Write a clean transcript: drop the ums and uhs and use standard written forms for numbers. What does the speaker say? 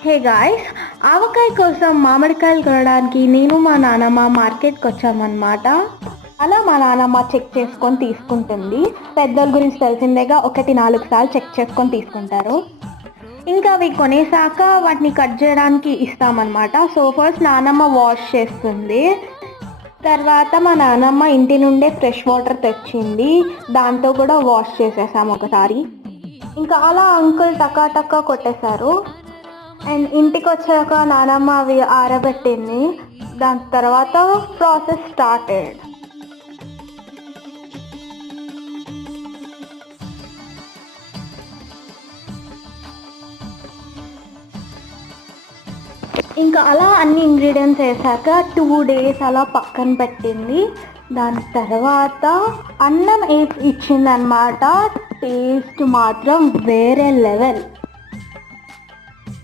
Hey guys, ఆవకాయ కోసం మామిడికాయలు కొనడానికి నేను మా నాన్నమ్మ మార్కెట్కి వచ్చామన్నమాట. అలా మా నాన్నమ్మ చెక్ చేసుకొని తీసుకుంటుంది. పెద్దల గురించి తెలిసిందేగా, 1-4 సార్లు చెక్ చేసుకొని తీసుకుంటారు. ఇంకా అవి కొనేసాక వాటిని కట్ చేయడానికి ఇస్తామన్నమాట. సో ఫస్ట్ నాన్నమ్మ వాష్ చేస్తుంది. తర్వాత మా నాన్నమ్మ ఇంటి నుండే ఫ్రెష్ వాటర్ తెచ్చింది, దాంతో కూడా వాష్ చేసేసాము ఒకసారి. ఇంకా అలా అంకుల్ టకా టకా కొట్టేశారు. అండ్ ఇంటికి వచ్చాక నానమ్మ అవి ఆరబెట్టింది. దాని తర్వాత ప్రాసెస్ స్టార్టెడ్. ఇంకా అలా అన్ని ఇంగ్రీడియంట్స్ వేసాక 2 days అలా పక్కన పెట్టింది. దాని తర్వాత అన్నం వేసి ఇచ్చిందనమాట. టేస్ట్ మాత్రం వేరే లెవెల్.